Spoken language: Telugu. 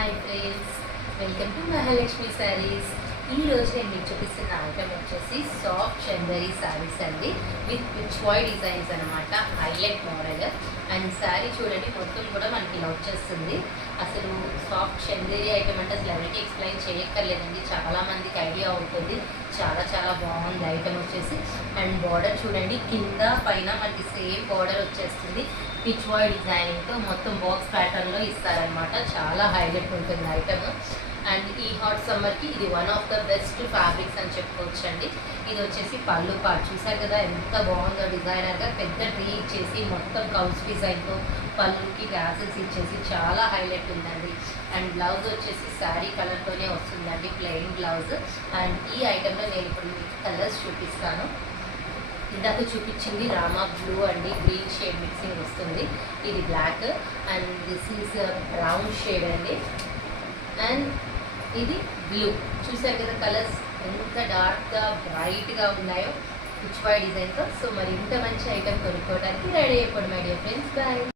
Hi friends, welcome to Mahalakshmi saris. ఈ రోజు నేను మీకు చూపిస్తున్న ఐటమ్ వచ్చేసి సాఫ్ట్ చందరి శారీస్ అండి, విత్ పిచ్వాయ్ డిజైన్స్ అనమాట. హైలైట్ మోడల్ అండ్ శారీ చూడండి, మొత్తం కూడా మనకి లవ్ చేస్తుంది. అసలు సాఫ్ట్ చందరి ఐటమ్ అంటే అసలు ఎవరికి ఎక్స్ప్లెయిన్ చేయక్కర్లేదండి, చాలా మందికి ఐడియా ఉంటుంది. చాలా చాలా బాగుంది ఐటమ్ వచ్చేసి. అండ్ బార్డర్ చూడండి, కింద పైన మనకి సేమ్ బార్డర్ వచ్చేస్తుంది. పిచ్వాయ్ డిజైనింగ్తో మొత్తం బాక్స్ ప్యాటర్న్లో ఇస్తారనమాట. చాలా హైలైట్ ఉంటుంది ఐటమ్. అండ్ ఈ హాట్ సమ్మర్కి ఇది one of the best fabrics అని చెప్పుకోవచ్చు అండి. ఇది వచ్చేసి పళ్ళు పార్ట్ చూసారు కదా, ఎంత బాగుందో. డిజైనర్గా పెద్ద ట్రీ ఇచ్చేసి మొత్తం కౌస్ డిజైన్తో పళ్ళుకి గ్యాసెస్ ఇచ్చేసి చాలా హైలైట్ ఉందండి. అండ్ బ్లౌజ్ వచ్చేసి శారీ కలర్తోనే వస్తుందండి, ప్లెయిన్ బ్లౌజ్. అండ్ ఈ ఐటెంలో నేను ఇప్పుడు మీకు కలర్స్ చూపిస్తాను. ఇందాక చూపించింది రామా బ్లూ అండి, గ్రీన్ షేడ్ మిక్సింగ్ వస్తుంది. ఇది black and this is brown shade అండి. అండ్ ఇది బ్లూ. చూసారు కదా కలర్స్ ఎంత డార్క్గా బ్రైట్గా ఉన్నాయో పిచ్వాయ్ డిజైన్తో. సో మరి ఇంత మంచి ఐటమ్ కొనుక్కోవడానికి రెడీ అయిపోండి మై డియర్ ఫ్రెండ్స్. బాయ్.